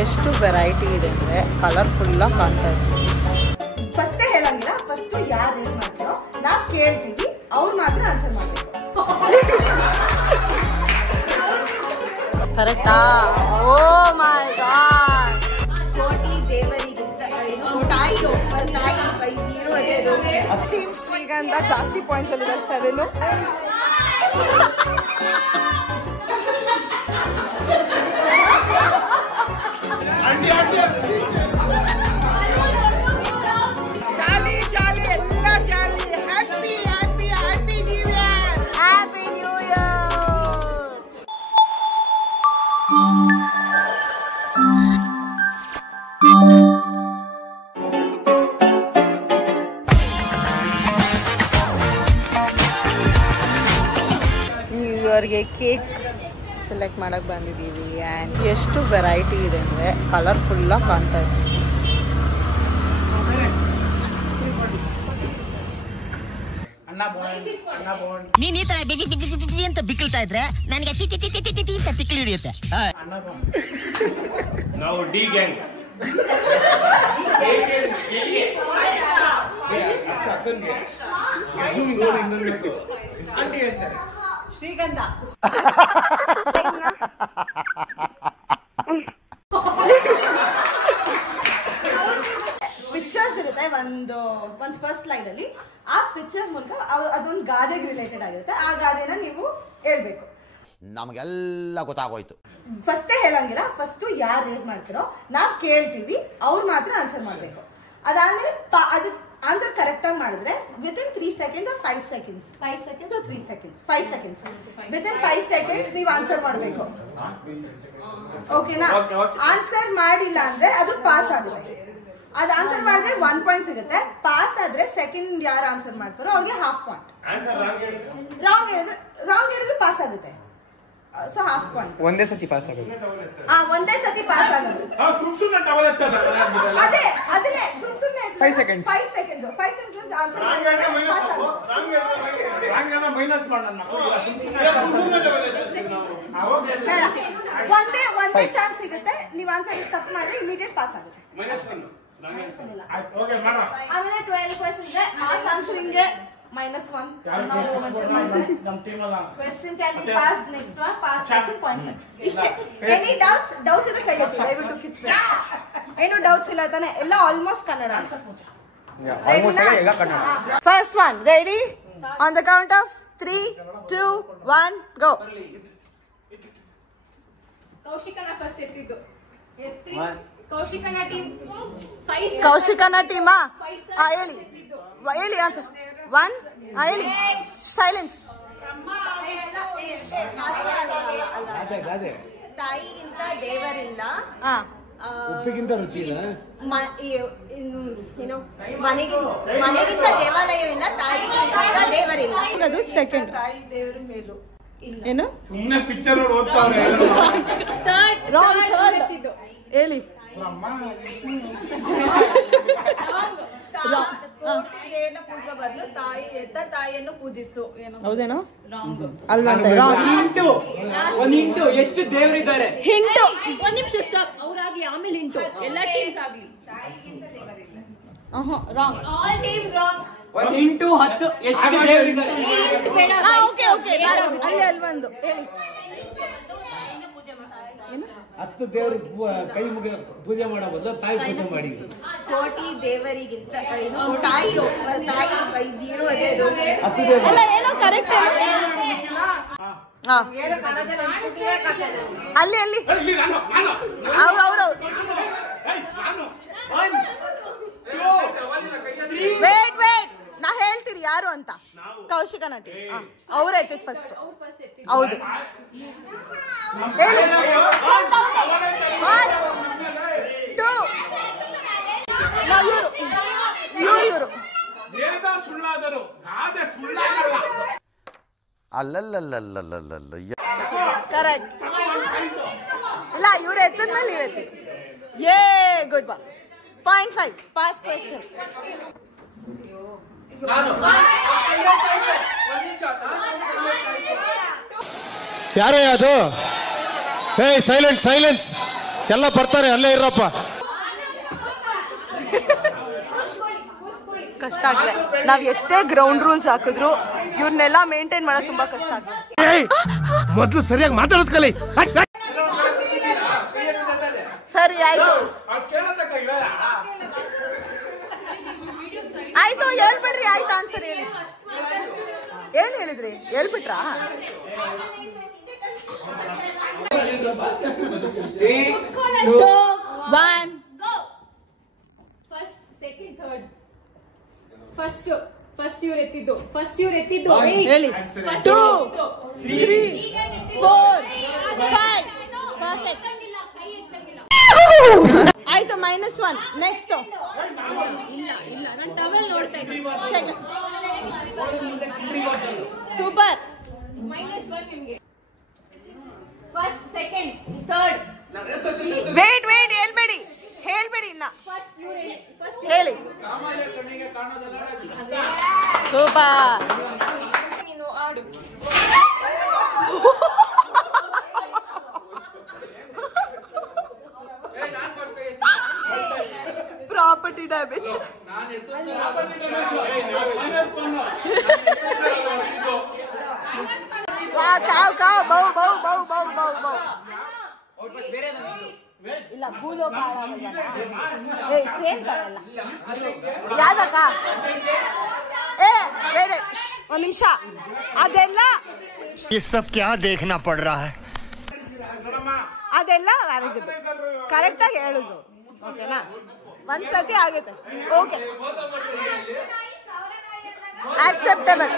ಎಷ್ಟು ವೆರೈಟಿ ಇದೆ ಅಂದರೆ ಕಲರ್ಫುಲ್ಲಾಗಿ ಕಾಣ್ತಾ ಇದೆ. ಫಸ್ಟೇ ಹೇಳಂಗಿಲ್ಲ, ಫಸ್ಟ್ ಯಾರು ರೇಸ್ ಮಾಡ್ತಾರೋ ನಾವು ಕೇಳ್ತೀವಿ, ಅವ್ರು ಮಾತ್ರ ಆನ್ಸರ್ ಮಾಡಬೇಕು. ಕರೆಕ್ಟಾ? ಓ ಮೈ ಗಾಡ್. ಕೋಟಿ ದೇವರಿಗಿಂತ ತಾಯಿ ಬೈದಿರೋ ಅದೇ ಟೀಮ್ ಶ್ರೀಗಂಧ ಜಾಸ್ತಿ ಪಾಯಿಂಟ್ಸ್ ಅಲ್ಲಿ ಇದ್ದಾರೆ, 7. ಇವ್ರಿಗೆ ಕೇಕ್ ಸೆಲೆಕ್ಟ್ ಮಾಡಕ್ಕೆ ಬಂದಿದ್ದೀವಿ. ಆ್ಯಂಡ್ ಎಷ್ಟು ವೆರೈಟಿ ಇದೆ ಅಂದರೆ ಕಲರ್ಫುಲ್ಲಾಗಿ ಕಾಣ್ತಾ ಇದೆ. ನೀನ್ ಈ ತರ ಅಂತ ಬಿಕ್ಕಳ್ತಾ ಇದ್ರೆ ನನಗೆ ಅಂತ ತಿಕ್ಕಲಿ ಹಿಡಿಯುತ್ತೆ. ನಾವು ಡಿ ಗ್ಯಾಂಗ್. ಶ್ರೀಗಂಧ ಪಿಕ್ಚರ್ಸ್ ಇರುತ್ತೆ ಒಂದು ಫಸ್ಟ್ ಸ್ಲೈಡ್ ಅಲ್ಲಿ. ಆ ಪಿಕ್ಚರ್ಸ್ ಮೂಲಕ ಅದೊಂದು ಗಾದೆಗೆ ರಿಲೇಟೆಡ್ ಆಗಿರುತ್ತೆ. ಆ ಗಾದೆನ ನೀವು ಹೇಳ್ಬೇಕು. ನಮಗೆಲ್ಲ ಗೊತ್ತಾಗೋಯ್ತು. ಫಸ್ಟೇ ಹೇಳಂಗಿಲ್ಲ, ಫಸ್ಟ್ ಯಾರು ರೇಸ್ ಮಾಡ್ತಾರೋ ನಾವು ಕೇಳ್ತೀವಿ, ಅವ್ರು ಮಾತ್ರ ಆನ್ಸರ್ ಮಾಡಬೇಕು. ಅದಾದ್ಮೇಲೆ ಅದು ಆನ್ಸರ್ ಕರೆಕ್ಟ್ ಆಗಿ ಮಾಡಿದ್ರೆ within 3 seconds or 5 seconds 5 seconds or 3 seconds 5 seconds within 5 seconds ನೀವು ಆನ್ಸರ್ ಮಾಡಬೇಕು. ಓಕೆನಾ? ಆನ್ಸರ್ ಮಾಡಿಲ್ಲ ಅಂದ್ರೆ ಅದು ಪಾಸ್ ಆಗುತ್ತೆ. ಅದು ಆನ್ಸರ್ ಮಾಡಿದ್ರೆ 1 ಪಾಯಿಂಟ್ ಸಿಗುತ್ತೆ. ಪಾಸ್ ಆದ್ರೆ ಸೆಕೆಂಡ್ ಯಾರು ಆನ್ಸರ್ ಮಾಡ್ತಾರೋ ಅವ್ರಿಗೆ ½ ಪಾಯಿಂಟ್. ರಾಂಗ್ ಹೇಳಿದ್ರೆ ಪಾಸ್ ಆಗುತ್ತೆ. So ½ point. ಒಂದೇ ಸತಿ ಪಾಸ್ ಆಗುತ್ತೆ. ಒಂದೇ ಸತಿ ಪಾಸ್ ಆಗುತ್ತೆ. ಅದೇ ಅದನ್ನೇ ಸುಮ್ಮನೆ 5 seconds ಆನ್ಸರ್ ಮಾಡಿದ್ರೆ ಪಾಸ್ ಆಗುತ್ತೆ. ಮೈನಸ್ ಮಾಡೋಣ. ಒಂದೇ ಚಾನ್ಸ್ ಸಿಗುತ್ತೆ. ನೀವು ಆನ್ಸರ್ ತಪ್ಪು ಮಾಡಿದ್ರೆ ಇಮಿಡಿಯೇಟ್ ಪಾಸ್ ಆಗುತ್ತೆ. ಆಮೇಲೆ 12 ಕ್ವೆಶ್ಚನ್ಸ್ ಇದೆ. Mass answering -1. Question can be pass. Next one pass question 0.5. ಇಷ್ಟೇ. ಎನಿ ಡೌಟ್ಸ್ ಇದೆ ಕೈ ಎತ್ತಿ ದಯವಿಟ್ಟು ಕಿಚ್ಬೇಕು. ಏನು ಡೌಟ್ಸ್ ಇಲ್ಲ ತಾನೆ? ಎಲ್ಲ almost Kannada. First one ready? On the count of 3, 2, 1 go. ಕೌಶಿಕನ ಫಸ್ಟ್ ಎತ್ತಿದ್ದು. ಕೌಶಿಕನ ಟೀಮಾ? ಹೇಳಿ ಆನ್ಸರ್. 1 ಹೇಳಿ. ಸೈಲೆನ್ಸ್. ತಾಯಿಗಿಂತ ದೇವರಿಲ್ಲ, ಉಪ್ಪಿಗಿಂತ ರುಚಿ ಇಲ್ಲ, ಏನು ಮನೆಗಿಂತ ದೇವಾಲಯವಿಲ್ಲ, ತಾಯಿಗಿಂತ ದೇವರಿಲ್ಲ. ಅದು ಸೆಕೆಂಡ್. ತಾಯಿ ದೇವರ ಮೇಲೂ ಏನು? ಸುಮ್ಮನೆ ಪಿಕ್ಚರ್ ನೋಡಿ ಓದ್ತಾವ್ರೆ. ಹೇಳಿ. ಕೋಟಿದೇನ ಪೂಜೆ ಬದಲು ತಾಯಿಯನ್ನು ಪೂಜಿಸು. ಹೌದೇನೋ? ಅಲ್ಲ, ಹಿಂಟು. ಎಷ್ಟು ದೇವರಿದ್ದಾರೆ? ಹಿಂಟು. ಒಂದ್ ನಿಮಿಷ ಸ್ಟಾಪ್. ಅವ್ರಾಗ್ಲಿ ಆಮೇಲೆ ಹಿಂಟು. ಎಲ್ಲ ಟೀಮ್ಸ್ ಆಗ್ಲಿ. ರಾಂಗ್. All teams wrong. ಒಂದು ಹಿಂಟು 10 ಎಷ್ಟು ದೇವರಿದ್ದಾರೆ? ಓಕೆ ಅಲ್ಲಿ ಒಂದು ಹೇಳಿ. 10 ದೇವರು ಕೈ ಮುಗಿ ಪೂಜೆ ಮಾಡೋ ಬದಲು ತಾಯಿ ಪೂಜೆ ಮಾಡಿ. ಕೋಟಿ ದೇವರಿಗಿಂತ ತಾಯಿ ಬೈದಿರೋ ಅದೇ 10 ದೇವರು. ಅಲ್ಲ ಹೇಳೋ ಕರೆಕ್ಟ್ ಏನು? ಅಲ್ಲಿ ಅವ್ರು ವೇಟ್ ನಾ ಹೇಳ್ತೀರಿ ಯಾರು ಅಂತ. ಕೌಶಿಕ ನಟಿ ಅವ್ರು ಎತ್ತಿದ್ ಫಸ್ಟ್. ಹೌದು ಹೇಳಿ. 1, 2 ಇವರು ಅಲ್ಲಲ್ಲಲ್ಲಲ್ಲಲ್ಲಲ್ಲ ಕರೆಕ್ಟ್. ಇಲ್ಲ ಇವ್ರು ಎತ್ತದ್ಮೇಲೆ ನೀವು ಎತ್ತಿ. ಏ ಗುಡ್ ಬಾ. 0.5 ಪಾಸ್ ಕ್ವೆಶ್ಚನ್. ಯಾರೇ ಅದು? ಹೇ ಸೈಲೆನ್ಸ್. ಎಲ್ಲ ಬರ್ತಾರೆ, ಅಲ್ಲೇ ಇರಪ್ಪ. ಕಷ್ಟ ಆಗ್ತದೆ. ನಾವ್ ಎಷ್ಟೇ ಗ್ರೌಂಡ್ ರೂಲ್ಸ್ ಹಾಕಿದ್ರು ಇವ್ರನ್ನೆಲ್ಲ ಮೇಂಟೈನ್ ಮಾಡೋದು ತುಂಬಾ ಕಷ್ಟ ಆಗ್ತದೆ. ಮೊದಲು ಸರಿಯಾಗಿ ಮಾತಾಡೋದು ಕಲಿ. ಸರಿ ಆಯ್ತು ಆಯ್ತು ಹೇಳ್ಬಿಡ್ರಿ. ಆಯ್ತು ಆನ್ಸರ್ ಹೇಳಿ. ಏನ್ ಹೇಳಿದ್ರಿ? ಹೇಳ್ಬಿಟ್ರಾ? ಫಸ್ಟ್ ಇವ್ರು ಎತ್ತಿದ್ದು ಹೇಳಿ. 2 3 4 5 ಪರ್ಫೆಕ್ಟ್. ಆಯ್ತು -1. ನೆಕ್ಸ್ಟ್ ನಾನು ಟವೆಲ್ ನೋಡ್ತಾ ಇದ್ದೀನಿ. ಸೂಪರ್. -1 ನಿಮ್ಗೆ. First, second, third. ವೇಟ್ ಹೇಳ್ಬೇಡಿ ಇನ್ನ ಹೇಳಿ. ಸೂಪರ್. ನೀನು ಆಡು. Property damage. ಕಾವ್ ಬೌ ಇಲ್ಲ ಭೂಲೋ ಸೇಮ್ ಬರಲ್ಲ. ಯಾವ್ದಕ್ಕ? ಒಂದ್ ನಿಮಿಷ. ಅದೆಲ್ಲ ಅದೆಲ್ಲ ಮ್ಯಾನೇಜಬಲ್. ಕರೆಕ್ಟಾಗಿ ಹೇಳಿದ್ರು. ಓಕೆನಾ? ಒಂದ್ಸತಿ ಆಗುತ್ತೆ. Okay, acceptable.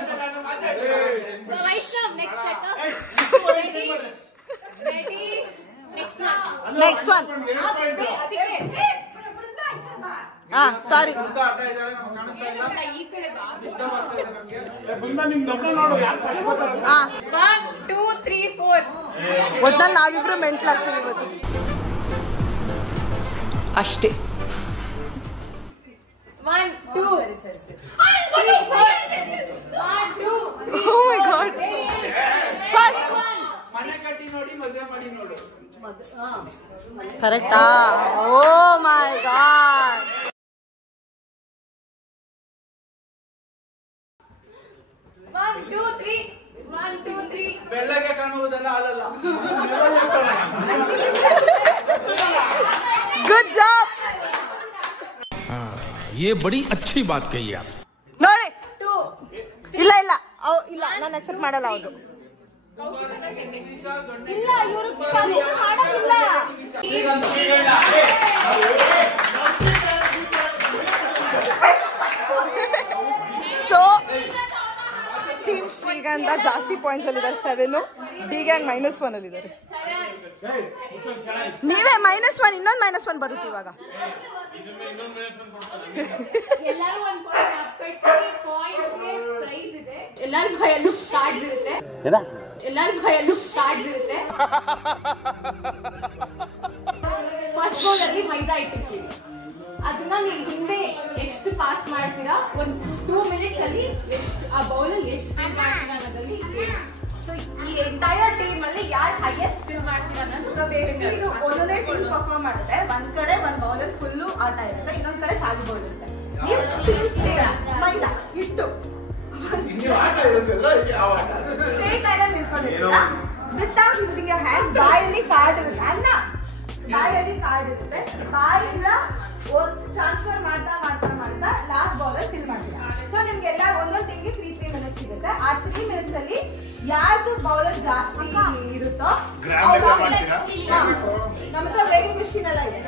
Next one. Sorry. 1 2 3 4. ಒಟ್ನಲ್ಲಿ ನಾವಿಬ್ರು ಮೆಂಟ್ಲಾಗ್ತೀವಿ ಇವತ್ತು ಅಷ್ಟೇ. 1 2 3 4. 1 2 3. Oh my God. ಫಸ್ಟ್ ಮನೆ ಕಟ್ಟಿ ನೋಡಿ, ಮದುವೆ ಮಾಡಿ ನೋಡು. ಕರೆಕ್ಟಾ? ಓ ಮೈ ಗಾಡ್. ಬೆಳ್ಳಗೆ ಕಾಣುವುದಲ್ಲ, ಅದಲ್ಲ. Good job. ये बड़ी अच्छी बात कही आप. ನೋಡಿ. ಇಲ್ಲ ನಾನು ಅಕ್ಸೆಪ್ಟ್ ಮಾಡಲ್ಲ. ಹೌದು ಇಲ್ಲ, ಇವರು ಮಾಡೋದಿಲ್ಲ. ಸೊ ಟೀಮ್ ಶ್ರೀಗಂಧ ಜಾಸ್ತಿ ಪಾಯಿಂಟ್ಸ್ ಅಲ್ಲಿ ಇದ್ದಾರೆ. 7. ಡಿ ಗ್ಯಾಂಗ್ -1 ಅಲ್ಲಿ ಇದ್ದಾರೆ. ನೀವೇ -1. ಇನ್ನೊಂದು -1 ಬರುತ್ತೆ ಇವಾಗ. ಎಲ್ಲರೂ ಒಂದು ಪ್ರೈಸ್ ಇದೆ. ಎಲ್ಲರ ಕೈಯಲ್ಲೂ ಕಾರ್ಡ್ಸ್ ಇರುತ್ತೆ. ಫಸ್ಟ್ ಬೌಲ್ ಅಲ್ಲಿ ಮೈದಾ ಇಟ್ಟಿರ್ತೀವಿ. ಅದನ್ನ ನೀವು ಹಿಂದೆ ಎಷ್ಟು ಪಾಸ್ ಮಾಡ್ತೀರಾ, ಒಂದು 2 ಮಿನಿಟ್ಸ್ ಅಲ್ಲಿ ಎಷ್ಟು ಆ ಬೌಲ್ ಅಲ್ಲಿ ಎಷ್ಟು ಫಿಲ್ ಮಾಡ್ತೀರಾ ಅನ್ನೋದ್ರಲ್ಲಿ. ಸೊ ಈ ಎಂಟೈರ್ ಟೀಮ್ ಅಲ್ಲಿ ಯಾರು ಹೈಯೆಸ್ಟ್ ಫಿಲ್ ಮಾಡ್ತೀರಾ ಅನ್ನೋದು. ಇದು ಒಂದೊಂದೇ ಟೀಮ್ ಪರ್ಫಾರ್ಮ್ ಮಾಡುತ್ತೆ. ಒಂದ್ ಕಡೆ ಒಂದ್ ಬೌಲ್ ಅಲ್ಲಿ ಫುಲ್ಲು ಆಟ ಇರುತ್ತೆ, ಇನ್ನೊಂದ್ ಕಡೆ ಖಾಲಿ ಬೌಲ್ ಇರುತ್ತೆ. ಮೈದಾ ಇಟ್ಟು ಸ್ಟ್ರೇಟ್ ಲೈನ್ ಅಲ್ಲಿ ನಿಂತ್ಕೊಂಡಿರ್ತೀರಾ. Without using your hands. ಬಾಯಲ್ಲಿ ಕಾರ್ಡ್ ಇರುತ್ತೆ. ಬಾಯಲ್ಲಿ ಕಾರ್ಡ್ ಇರುತ್ತೆ. ಬಾಯಿಂದ ಟ್ರಾನ್ಸ್ಫರ್ ಮಾಡ್ತಾ ಲಾಸ್ಟ್ ಬೌಲ್ ಅಲ್ಲಿ ಫಿಲ್ ಮಾಡ್ತೀರಾ. ಸೊ ನಿಮ್ಗೆಲ್ಲ ಒಂದೊಂದು ಟೀಮ್ಗೆ 3 ಮಿನಿಟ್ಸ್ ಸಿಗುತ್ತೆ. ಆ 3 ಮಿನಿಟ್ಸ್ ಅಲ್ಲಿ ಯಾರ್ದು ಬೌಲರ್ ಜಾಸ್ತಿ ಇರುತ್ತೋ ನಮ್ಮ ಹತ್ರ ವೇಯಿಂಗ್ ಮಿಷಿನ್ ಎಲ್ಲ ಇದೆ.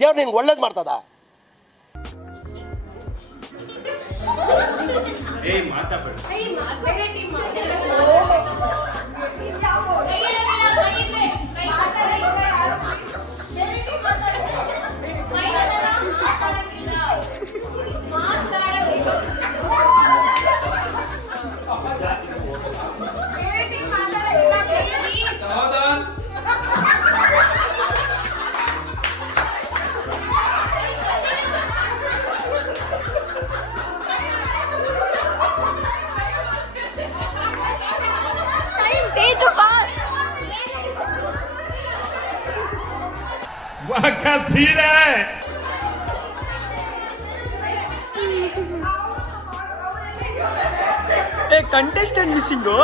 ದೇವ್ರು ನಿಂಗೆ ಒಳ್ಳೇದು ಮಾಡ್ತದ. Contestant missing.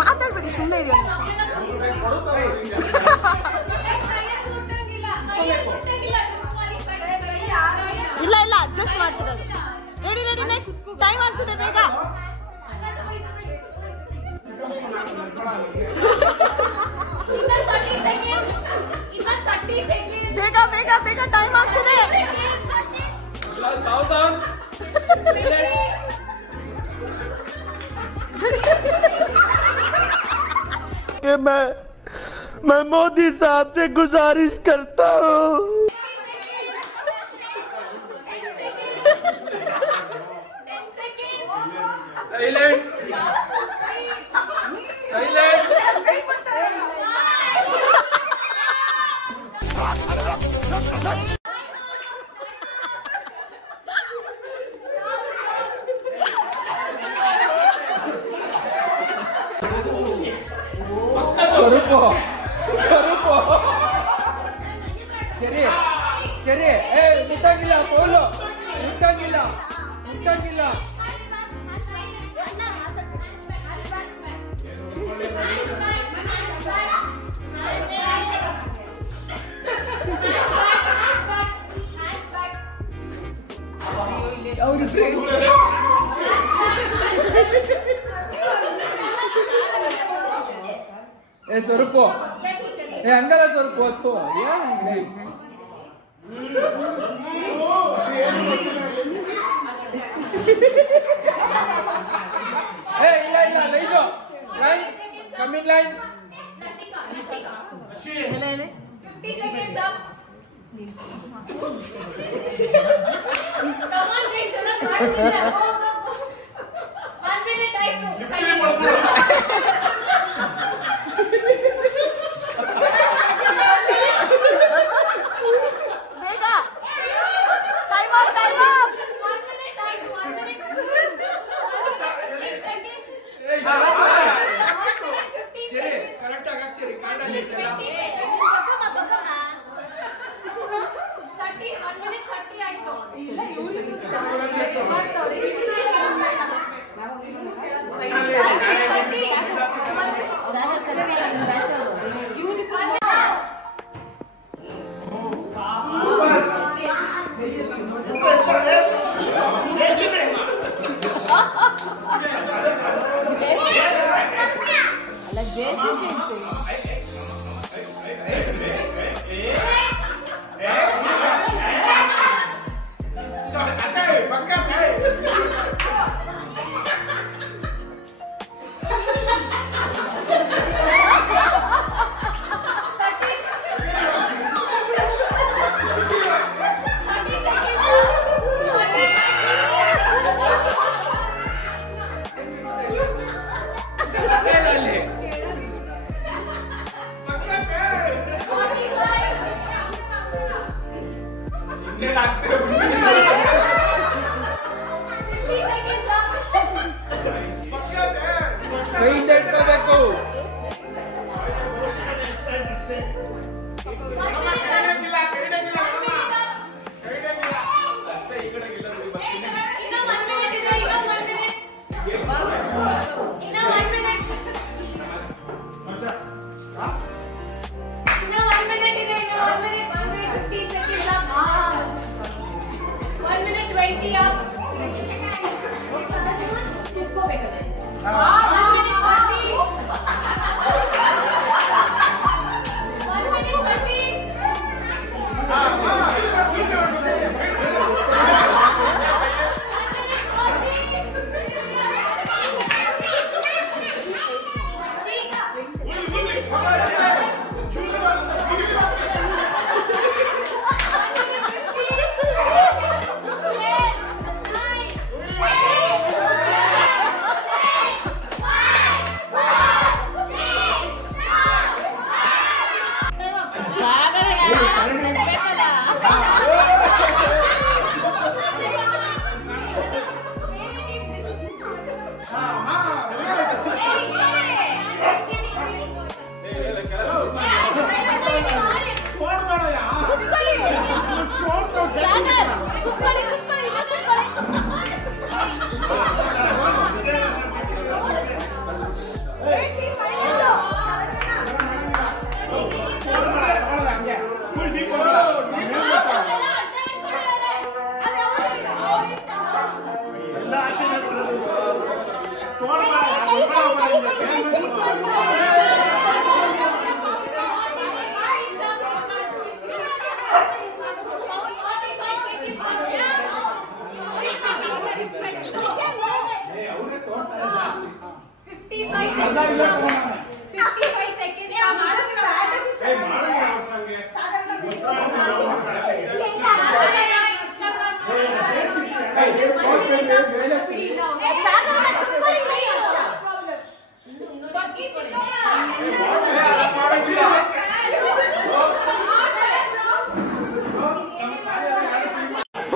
ಮಾತಾಡ್ಬೇಡಿ, ಸುಮ್ಮನೆ ಇರಿ. ಇಲ್ಲ ಇಲ್ಲ, ಅಡ್ಜಸ್ಟ್ ಮಾಡ್ತಿರೋದು. ರೆಡಿ ರೆಡಿ, ನೆಕ್ಸ್ಟ್ ಟೈಮ್ ಆಗ್ತಿದೆ, ಬೇಗ. ಬೇಗ ಬೇಗ ಬೇಗ, ಟೈಮ್ ಆಗ್ತಿದೆ. मैं मोदी साहब से गुजारिश करता हूँ. Silent. Silent. ಸ್ವರೂಪ ಸರಿ ಸರಿ. ಮುಟ್ಟಂಗಿಲ್ಲ, ಪೌಲು ಮುಟ್ಟಂಗಿಲ್ಲ. ಸ್ವರೂಪ ಹಂಗಲ್ಲ ಸ್ವರೂಪ ಅಥವಾ ಇಲ್ಲ ಇಲ್ಲ, line line coming line.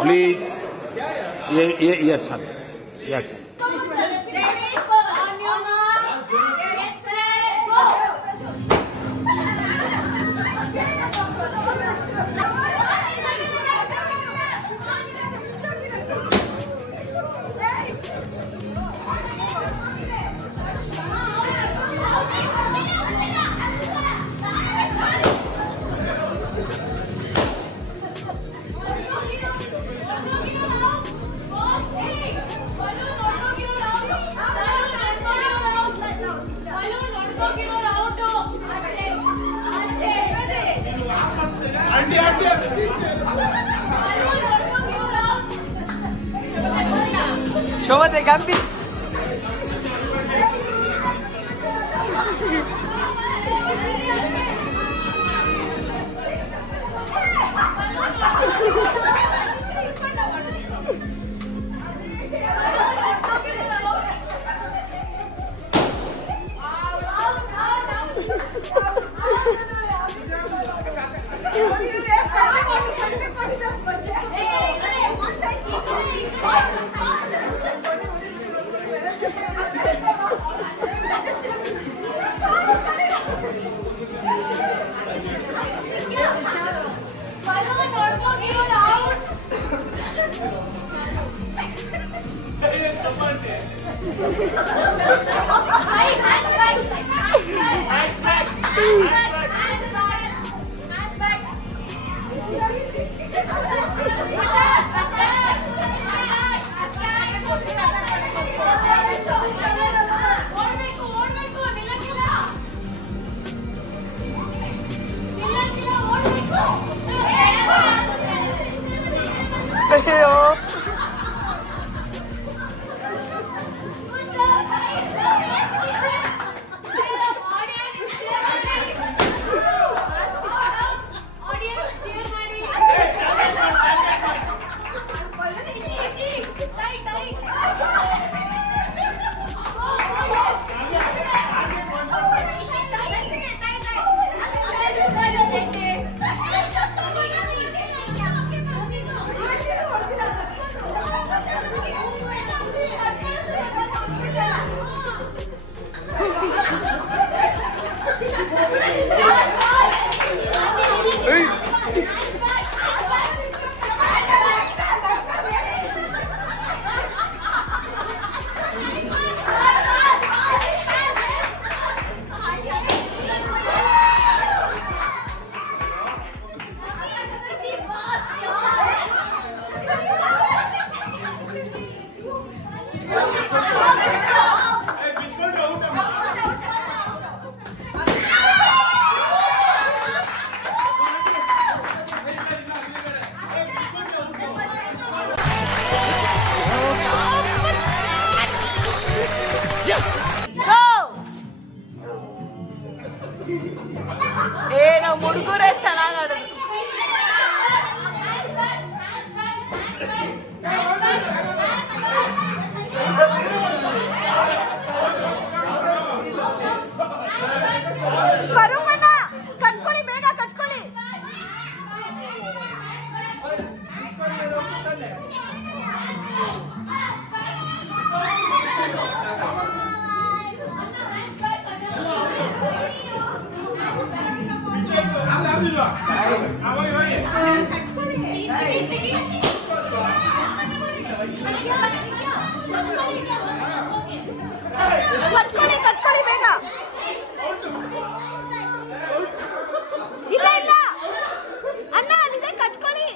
Please ये अच्छा ये अच्छा शोभा ते गंदी ಕಟ್ಕೊಳ್ಳಿ ಕಟ್ಕೊಳ್ಳಿ ಬೇಗ. ಇಲ್ಲ ಇಲ್ಲ ಅಣ್ಣ ಅಲ್ಲಿದೆ ಕಟ್ಕೊಳ್ಳಿ.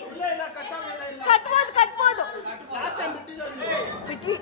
ಕಟ್ಬೋದು ಕಟ್ಬೋದು ಬಿಟ್ವಿ.